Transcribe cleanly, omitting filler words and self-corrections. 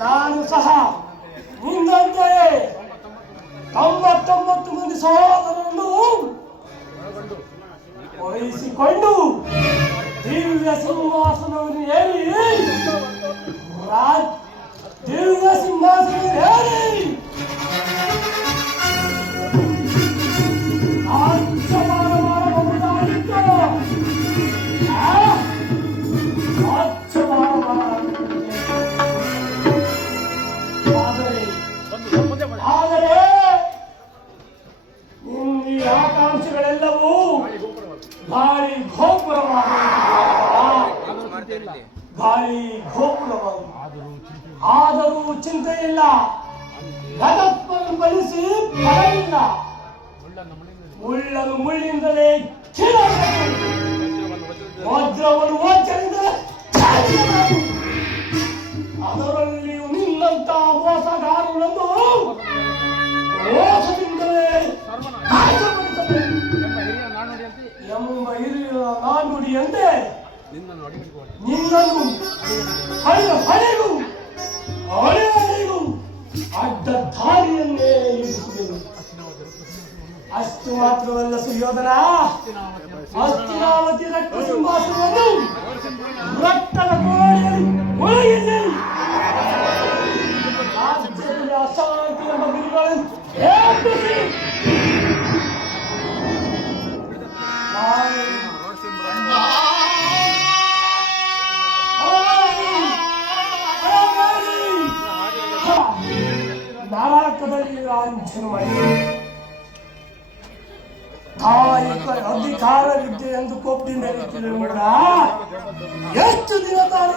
ನಾನು ಸಹ ನಿನ್ನಂತೆಯೇ 99 ಮಂದಿ ಸಹೋದರರನ್ನು ವಹಿಸಿಕೊಂಡು ದಿವ್ಯ ಸಿಂಹಾಸನವನ್ನು ಏರಿ ದಿವ್ಯ ಸಿಂಹಾಸನ ಏರಿ ಆದರೆ ನಿನ್ನ ಆಕಾಂಕ್ಷೆಗಳೆಲ್ಲವೂ ಗಾಳಿ ಗೋಪುರವಾದ ಆದರೂ ಚಿಂತೆ ಇಲ್ಲ. ಜಗತ್ತನ್ನು ಬಳಸಿ ಫಲವಿಲ್ಲ. ಮುಳ್ಳನ್ನು ಮುಳ್ಳಿಂದಲೇ ಕೀಳಬೇಕು, ವಜ್ರವನ್ನು ವಜ್ರದಿಂದಲೇ ಛೇದಿಸಬೇಕು. ಅದರಲ್ಲಿಯೂ ನಿನ್ನಂತ ಮೋಸಗಾರರನ್ನು ಮೋಸದಿಂದಲೇ ನಾಶಪಡಿಸಬೇಕು ಎಂಬ ಹಿರಿಯ ನಾನುಡಿಯಂತೆ ನಿನ್ನನ್ನು ಹಳೆಗೂ ಹಳೆಗೂ ಅಡ್ಡ ದಾರಿಯನ್ನೇ ಇರಿಸುವೆನು. ಅಷ್ಟು ಮಾತ್ರವಲ್ಲ ಸುಯೋಧನ, ಹಸ್ತಿನಾವತಿ ರಕ್ತ ಸಿಂಹಾಸನವನ್ನು ರಕ್ತದ ಕೋಣೆಯಲ್ಲಿ ಒಳಗಿಸಿ ರಾಜ್ಯದಲ್ಲಿ ಅಶಾಂತಿ ಎಂಬ ಗುರುಗಳನ್ನು ಎಬ್ಬಿಸಿ ನರಕದಲ್ಲಿ ಲಾಂಛನ ಮಾಡಿ ಅಧಿಕಾರವಿದ್ದೆ ಎಂದು ಕೊಪ್ಪಿ ಮೆರೆಯುತ್ತಿರುವ ಎಷ್ಟು ದಿನ ತಾನೇ